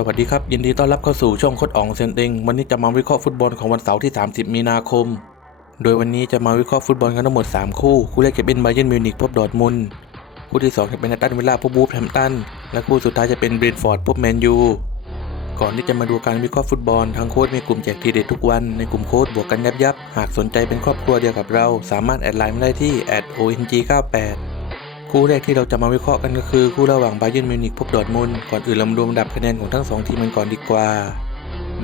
สวัสดีครับ ยินดีต้อนรับเข้าสู่ช่องโคดอ๋องเซนติงวันนี้จะมาวิเคราะห์ฟุตบอลของวันเสาร์ที่ 30 มีนาคม โดยวันนี้จะมาวิเคราะห์ฟุตบอลกันทั้งหมด 3 คู่ คู่แรกจะเป็นไบเย r n m มิวนิกพบดอร์ทมุนคู่ที่ 2 จะเป็นแอตตันวิลล่าพบบูฟแฮมตันและคู่สุดท้ายจะเป็นเบรนฟอร์ดพบแมนยูก่อนที่จะมาดูการวิเคราะห์ฟุตบอลทางโค้ดมีกลุ่มแจกทีเด็ดทุกวันในกลุ่มโค้ดบวกกันยับยับหากสนใจเป็นครอบครัวเดียวกับเรา สามารถแอดไลน์มาได้ที่ @ong98 คู่แรกที่เราจะมาวิเคราะห์กันก็คือคู่ระหว่างไบเย r n m มิวนิกพบดอร์ทมุนก่อนอื่นเรามาดูอันดับคะแนนของทั้งสองทีมกันก่อนดีกว่า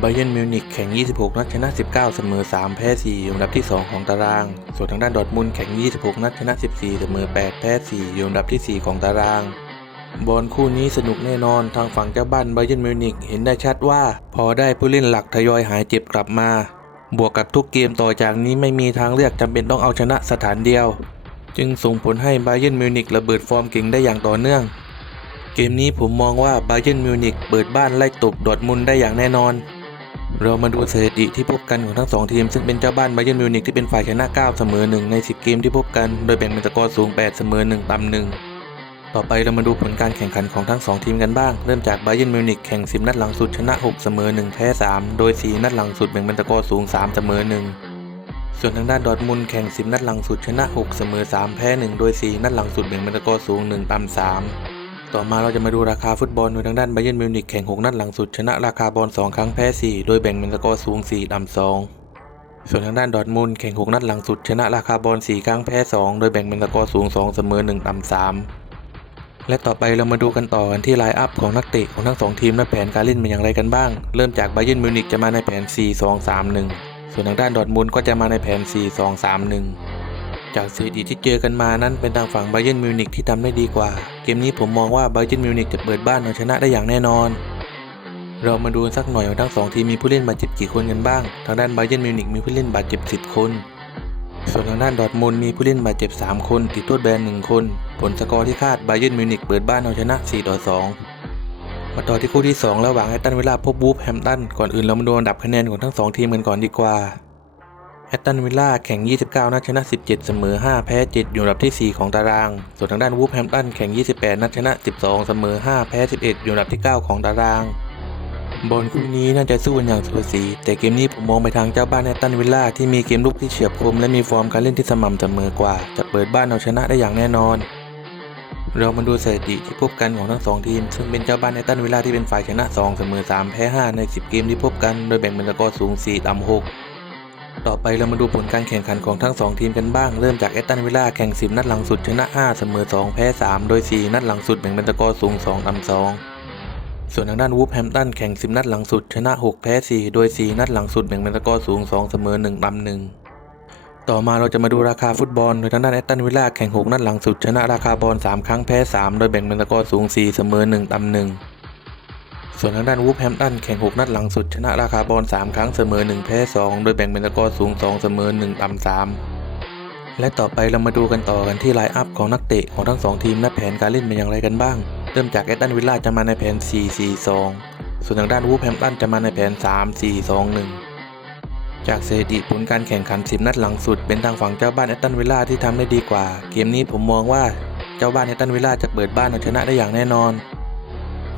ไบเย r n m มิวนิกแข่ง 26 นัดชนะ 19 เสมอ 3 แพ้ 4 อยู่อันดับที่ 2 ของตาราง ส่วนทางด้านดอร์ทมุนแข่ง 26 นัดชนะ 14 เสมอ 8 แพ้ 4 อยู่อันดับที่ 4 ของตาราง บอลคู่นี้สนุกแน่นอนทางฝั่งเจ้าบ้านไบเย r n m มิวนิกเห็นได้ชัดว่า พอได้ผู้เล่นหลักทยอยหายเจ็บกลับมา บวกกับทุกเกมต่อจากนี้ไม่มีทางเลือกจำเป็นต้องเอาชนะสถานเดียว จึงส่งผลให้ไบเย r n m มิวนิกระเบิดฟอร์มเก่งได้อย่างต่อเนื่อง เกมนี้ผมมองว่าไบเย r n m มิวนิกเปิดบ้านไล่ตบดอร์ทมุนได้อย่างแน่นอน เรามาดูสถิติที่พบกันของทั้งสองทีมซึ่งเป็นเจ้าบ้านไบเย r n m มิวนิกที่เป็นฝ่ายชนะ 9 เสมอ 1 ใน 10 เกมที่พบกันโดยแบ่งเป็นสกอร์สูง 8 เสมอ 1 ต่ำ 1ต่อไปเรามาดูผลการแข่งขันของทั้ง 2 ทีมกันบ้าง เริ่มจากไบเย r n m มิวนิกแข่ง 10 นัดหลังสุดชนะ 6 เสมอ 1 แพ้ 3 โดย 4 นัดหลังสุดแบ่งเป็นสกอร์สูง 3 เสมอ 1 ส่วนทางด้านดอร์ทมุนแข่ง 10 นัดหลังสุดชนะ 6 เสมอ 3 แพ้ 1 โดย 4 นัดหลังสุดแบ่งเป็นสกอสูง 1 ต่ำ 3 ต่อมาเราจะมาดูราคาฟุตบอลโดยทางด้านไบเย r n m มิวนิกแข่ง 6 นัดหลังสุดชนะราคาบอล 2 ครั้งแพ้ 4 โดยแบ่งเป็นสกอสูง 4 ต่ำ 2ส่วนทางด้านดอร์ทมุนแข่ง 6 นัดหลังสุด ชนะราคาบอล 4 ครั้งแพ้ 2 โดยแบ่งเป็นสกอร์สูง 2 เสมอ 1 ต่ำ 3 และต่อไปเรามาดูกันต่อกันที่ไลน์อัพของนักเตะของทั้งสองทีมและแผนการเล่นเป็นอย่างไรกันบ้าง เริ่มจากไบเย r n m มิวนิกจะมาในแผน 4-2-3-1 ส่วนทางด้านดอร์ทมุนด์ก็จะมาในแผน 4-2-3-1 จากสถิติที่เจอกันมานั้นเป็นทางฝั่งไบเย r n m มิวนิกที่ทำได้ดีกว่า เกมนี้ผมมองว่าไบเย r n m มิวนิกจะเปิดบ้านเอาชนะได้อย่างแน่นอน เรามาดูสักหน่อยว่าทั้งสองทีมมีผู้เล่นบาดเจ็บกี่คนกันบ้าง ทางด้านไบเย r n m มิวนิกมีผู้เล่นบาดเจ็บ 10 คน ส่วนทางด้านดอทมุนด์มีผู้เล่นบาดเจ็บ 3 คน ติดโทษแบน 1 คน ผลสกอร์ที่คาดไบเย r n m มิวนิกเปิดบ้านเอาชนะ4ต่อ2 มาต่อที่คู่ที่ 2 ระหว่างแอตันวิลล่าพบบูฟแฮมตันก่อนอื่นเรามาดูอันดับคะแนนของทั้ง 2 ทีมกันก่อนดีกว่าแอตตันวิลล่าแข่ง 29 นัดชนะ 17 เสมอ 5 แพ้ 7 อยู่อันดับที่ 4 ของตาราง ส่วนทางด้านวูฟแฮมตันแข่ง 28 นัดชนะ 12 เสมอ 5 แพ้ 11 อยู่อันดับที่ 9 ของตาราง บอลคู่นี้น่าจะสู้กันอย่างสูสี แต่เกมนี้ผมมองไปทางเจ้าบ้านแอตตันวิลล่าที่มีเกมลุกที่เฉียบคมและมีฟอร์มการเล่นที่สม่ำเสมอกว่า จะเปิดบ้านเอาชนะได้อย่างแน่นอน เรามาดูสถิติที่พบกันของทั้งสองทีม ซึ่งเป็นเจ้าบ้านแอตตันวิลลาที่เป็นฝ่ายชนะ 2 เสมอ 3 แพ้ 5 ใน 10 เกมที่พบกันโดยแบ่งเป็นสกอร์สูง 4 ต่ำ 6 ต่อไปเรามาดูผลการแข่งขันของทั้ง 2 ทีมกันบ้าง เริ่มจากแอตตันวิลล่าแข่ง 10 นัดหลังสุดชนะ 5 เสมอ 2 แพ้ 3 โดย 4 นัดหลังสุดแบ่งเป็นสกอร์สูง 2 ต่ำ 2ส่วนทางด้านวูฟแฮมตันแข่ง 10 นัดหลังสุด ชนะ 6 แพ้ 4 โดย 4 นัดหลังสุดแบ่งเป็นสกอร์สูง 2 เสมอ 1 ต่ำ 1 ต่อมาเราจะมาดูราคาฟุตบอล โดยทางด้านแอตตันวิลล่าแข่ง 6 นัดหลังสุด ชนะราคาบอล 3 ครั้งแพ้ 3 โดยแบ่งเป็นสกอร์สูง 4 เสมอ 1 ต่ำ 1 ส่วนทางด้านวูฟแฮมป์ตันแข่ง 6 นัดหลังสุด ชนะราคาบอล 3 ครั้งเสมอ 1 แพ้ 2 โดยแบ่งเป็นสกอร์สูง 2 เสมอ 1 ต่ำ 3 และต่อไปเรามาดูกันต่อกันที่ไลน์อัพของนักเตะของทั้งสองทีมและแผนการเล่นเป็นอย่างไรกันบ้าง เริ่มจากแอตตันวิลล่าจะมาในแผน 4-4-2 ส่วนทางด้านวูฟแฮมป์ตันจะมาในแผน 3-4-2-1 จากสถิติผลการแข่งขัน 10 นัดหลังสุด เป็นทางฝั่งเจ้าบ้านแอตตันวิลล่าที่ทำได้ดีกว่า เกมนี้ผมมองว่าเจ้าบ้านแอตตันวิลล่าจะเปิดบ้านเอาชนะได้อย่างแน่นอน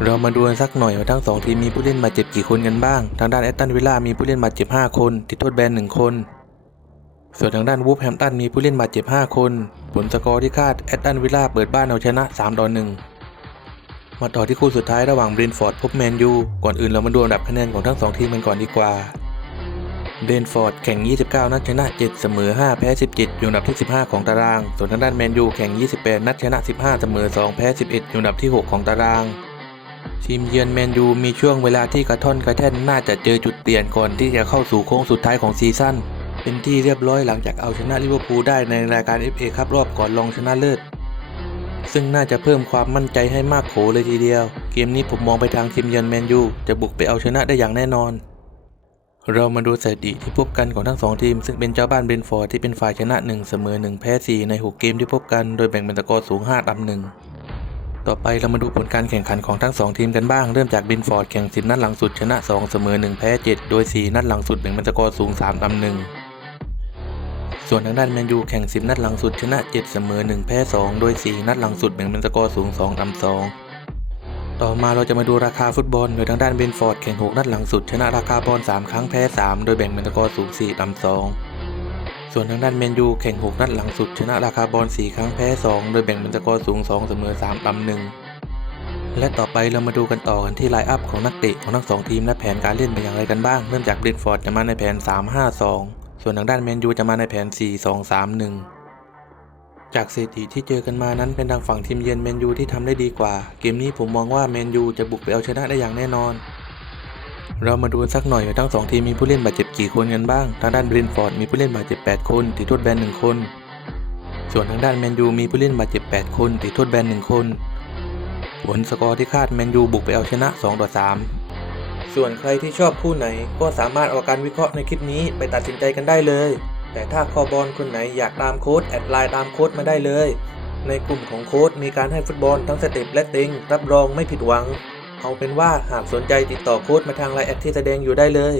เรามาดูกันสักหน่อยว่าทั้งสองทีมมีผู้เล่นบาดเจ็บกี่คนกันบ้าง ทางด้านแอตตันวิลล่ามีผู้เล่นบาดเจ็บ 5 คน ติดโทษแบน 1 คน ส่วนทางด้านวูฟแฮมตันมีผู้เล่นบาดเจ็บ 5 คน ผลสกอร์ที่คาดแอตตันวิลล่าเปิดบ้านเอาชนะ3ต่อ1มาต่อที่คู่สุดท้ายระหว่างบรินฟอร์ดพบแมนยู ก่อนอื่นเรามาดูอันดับคะแนนของทั้งสองทีมกันก่อนดีกว่า เบนฟอร์ดแข่ง 29 นัดชนะ 7 เสมอ 5 แพ้ 17 อยู่อันดับที่ 15 ของตาราง ส่วนทางด้านแมนยูแข่ง 28 นัดชนะ 15 เสมอ 2 แพ้ 11 อยู่อันดับที่ 6 ของตาราง ทีมเยือนแมนยูมีช่วงเวลาที่กระท่อนกระแท่นน่าจะเจอจุดเปลี่ยนก่อนที่จะเข้าสู่โค้งสุดท้ายของซีซั่น เป็นที่เรียบร้อยหลังจากเอาชนะลิเวอร์พูลได้ในรายการ FA ครับรอบก่อนรองชนะเลิศ ซึ่งน่าจะเพิ่มความมั่นใจให้มากโขเลยทีเดียว เกมนี้ผมมองไปทางทีมเยือนแมนยูจะบุกไปเอาชนะได้อย่างแน่นอน เรามาดูสถิติที่พบกันของทั้งสองทีม ซึ่งเป็นเจ้าบ้านเบนฟอร์ดที่เป็นฝ่ายชนะ 1 เสมอ 1 แพ้ 4 ใน 6 เกมที่พบกันโดยแบ่งเป็นสกอสูง5ต่ำ1ต่อไปเรามาดูผลการแข่งขันของทั้ง 2 ทีมกันบ้าง เริ่มจากเบนฟอร์ดแข่ง 10 นัดหลังสุดชนะ 2 เสมอ 1 แพ้ 7 โดย 4 นัดหลังสุดแบ่งเป็นสกอสูง3ต่ำ1ส่วนทางด้านแมนยูแข่ง 10 นัดหลังสุดชนะ 7 เสมอ 1 แพ้ 2 โดย 4 นัดหลังสุดแบ่งเป็นสกอสูง2ต่ำ2 ต่อมาเราจะมาดูราคาฟุตบอล โดยทางด้านเบนฟอร์ดแข่ง 6 นัดหลังสุด ชนะราคาบอล 3 ครั้งแพ้ 3 โดยแบ่งเป็นสกอสูง 4 ต่ำ 2 ส่วนทางด้านแมนยูแข่ง 6 นัดหลังสุด ชนะราคาบอล 4 ครั้งแพ้ 2 โดยแบ่งเป็นสกอสูง 2 เสมอ 3 ต่ำ 1 และต่อไปเรามาดูกันต่อกันที่ไลน์อัพของนักเตะของทั้งสองทีมและแผนการเล่นเป็นอย่างไรกันบ้าง เริ่มจากเบนฟอร์ดจะมาในแผน 3-5-2 ส่วนทางด้านแมนยูจะมาในแผน 4-2-3-1 จากสถิติที่เจอกันมานั้นเป็นทางฝั่งทีมเยือนแมนยูที่ทำได้ดีกว่า เกมนี้ผมมองว่าแมนยูจะบุกไปเอาชนะได้อย่างแน่นอน เรามาดูสักหน่อยว่าทั้งสองทีมมีผู้เล่นบาดเจ็บกี่คนกันบ้าง ทางด้านบรินฟอร์ดมีผู้เล่นบาดเจ็บ 8 คนติดโทษแบน1คน ส่วนทางด้านแมนยูมีผู้เล่นบาดเจ็บ 8 คนติดโทษแบน1คน ผลสกอร์ที่คาดแมนยูบุกไปเอาชนะ2ต่อ3ส่วนใครที่ชอบคู่ไหนก็สามารถเอาการวิเคราะห์ในคลิปนี้ไปตัดสินใจกันได้เลย แต่ถ้าคอบอลคนไหนอยากตามโค้ดแอดไลน์ตามโค้ดมาได้เลย ในกลุ่มของโค้ดมีการให้ฟุตบอลทั้งสเต็ปและติงรับรองไม่ผิดหวัง เอาเป็นว่าหากสนใจติดต่อโค้ดมาทางไลน์แอดที่แสดงอยู่ได้เลย